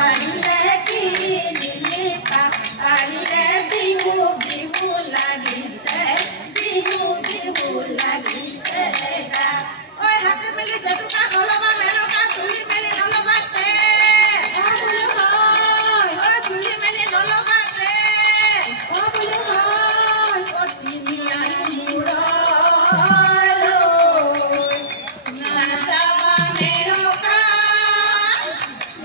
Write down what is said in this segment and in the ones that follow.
আহিলে কি দিলীপা আহিলে বিহু বিহু লাগিছে বিহু বিহু লাগিছে গা ঐ হাতে মেলি জেতুকা নলবা মেলকা চুলি মেলি নলবা তে বোলো হয় ঐ চুলি মেলি নলবা তে বোলো হয় তিনিয়া মূৰৰ নাযাবা মেলকা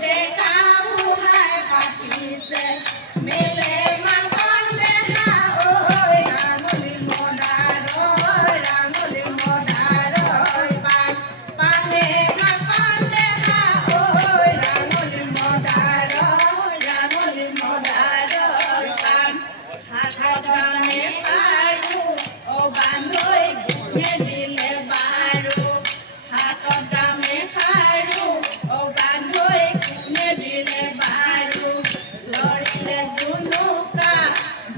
ডেকা বুঢ়াই পাতিছে মেলে মাংকন দেহা ঐ ৰাঙলী মদাৰৰ পাণ পানে মাংকন দেহা ঐ ৰাঙলী মদাৰৰ পাণ হাতত গামে পাৰো অ বান্ধৈ গুণে দিলে বাৰু হাতত গামে খাৰু অ বান্ধৈ গুণে দিলে বাৰু লৰিলে জুনুকা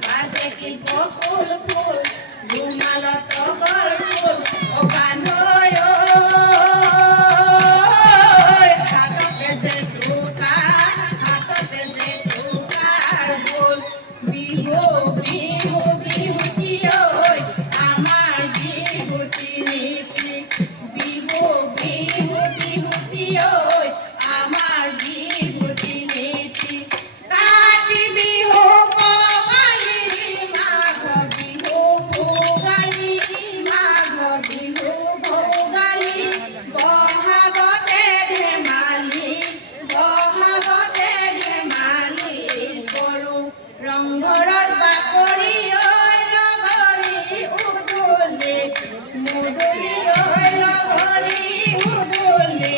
বাজে কি বকুল ফুল ৰুমালত তগৰ ফুল অ বান্ধৈ হাততে জেতুকা ফুল বিহু বিহু বিহুতি ঐ আমাৰ বিহুতি নীতি বিহু বিহু বিহুতি ঐ আমাৰ বিহুতি নীতি কাতি বিহু কঙালী মাঘ বিহু ভোগালী বহাগতে ধেমালি কৰোঁ ৰংঘৰৰ বাকৰি ঐ লগৰী উদুলি মুদুলি ঐ লগৰী উদুলি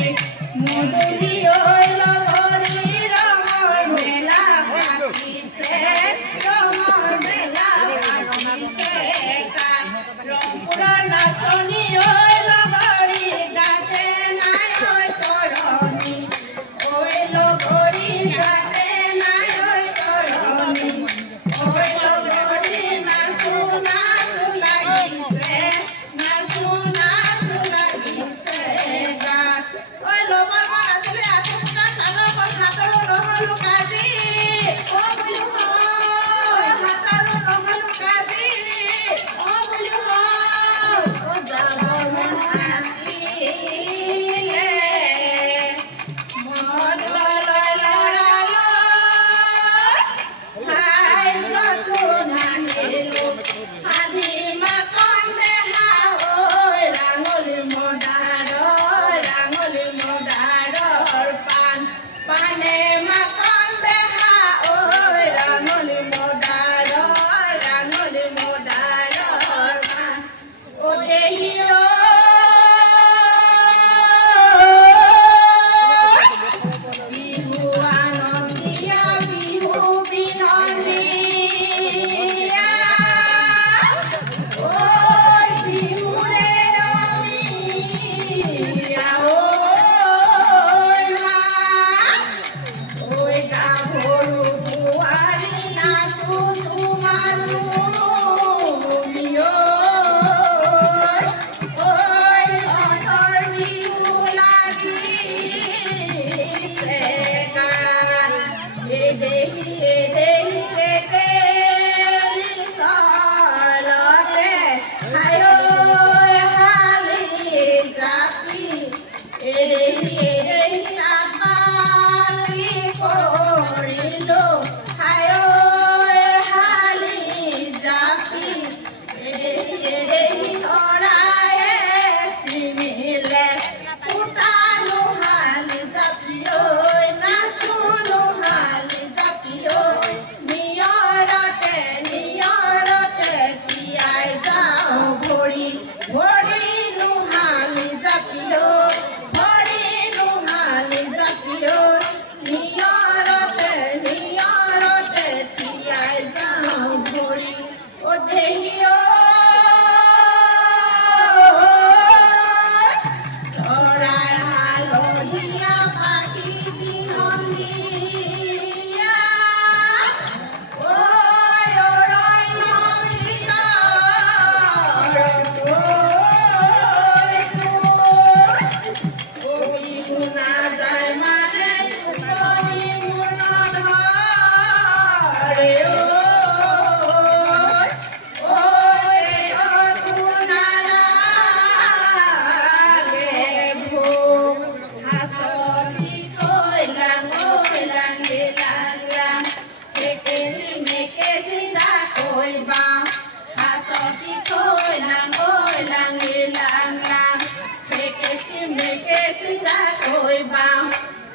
কৈ বাওঁ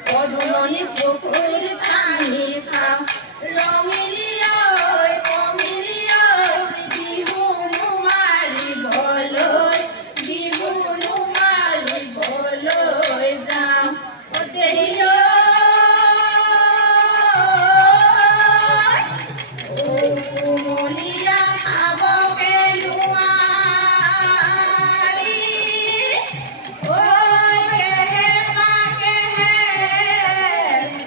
পদুমণি পুখুৰীৰ পানী খাওঁ ৰঙিলী ঐ কমিলী ঐ বিহুনো মাৰিবলৈ যাওঁ অ দেহি ঐ কুমলীয়া খাবকে নোৱাৰি ঐ কেহে পাকেহে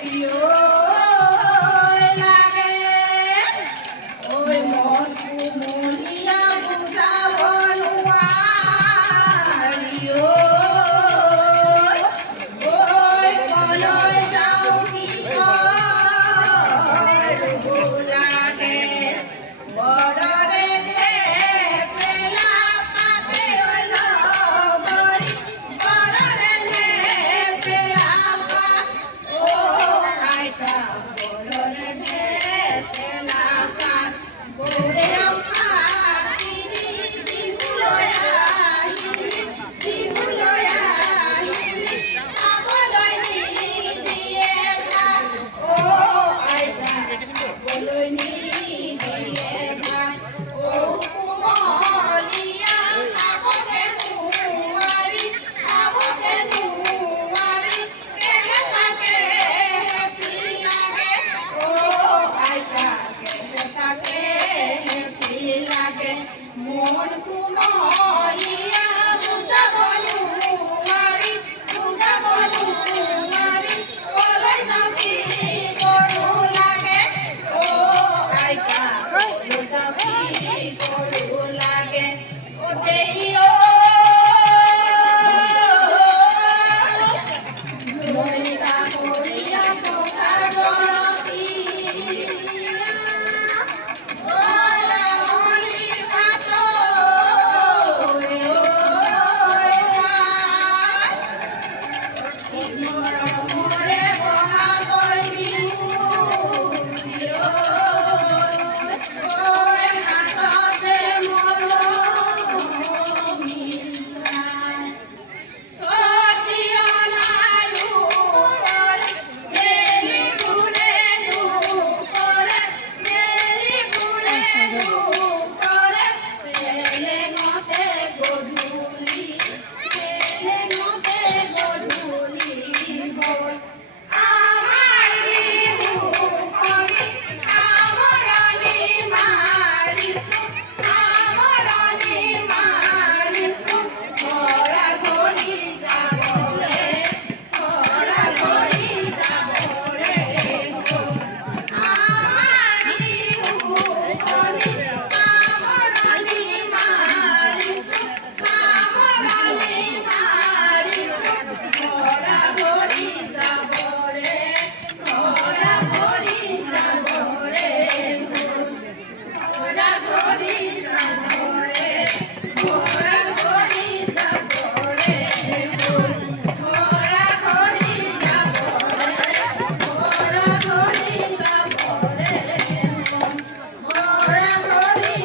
বিয়ৈ লাগে ঐ মন কুমলীয়া বুজাব নোৱাৰি ঐ কলৈ যাওঁ কি কৰিব লাগে বৰৰে পেলা পাতে লগৰী বৰৰে পেলা পাত অ আইতা বৰৰে পেলা পাত বৌৰেও খাতিনি বিহুলৈ আহিলি খাবলৈ নিদিয়ে ভাত অ আইতা খাবলৈ নিদিয়ে ভাত অ কুমলীয়া খাবকে নোৱাৰি কেহেপাকে হেপি লাগে অ আইতা কেহেপাকে হেপি লাগে মন কুমলীয়া বুজাব নোৱাৰি কলৈ যাওঁ কি কৰো লাগে অ আইতা কলৈ যাওঁ কি কৰো লাগে অ দেহি ঐ মৰিয়া টকা জলকীয়া ঐ লাঙলিৰ ভাতৈ ঐ ভাত মৰমৰে বহাগৰ বিহু হাততে মৰমী ছটিয় নায়ুৰৰ মেলি ঘূৰে দুপৰে লেলেঙতে গধূলি হ'ল আমাৰ বিহুখনি সামৰণি মাৰিছোঁ ঘৰা ঘৰি যাবৰে হ'ল আমাৰ বিহুখনি সামৰণি মাৰিছোঁ ঘৰা ঘৰি যাবৰে ঘৰা ঘৰি যাবৰে ঘৰা ঘৰি যাবৰে ঘৰা ঘৰি যাবৰে ঘৰা ঘৰি যাবৰে ঘৰা ঘৰি যাবৰে ঘৰা ঘৰি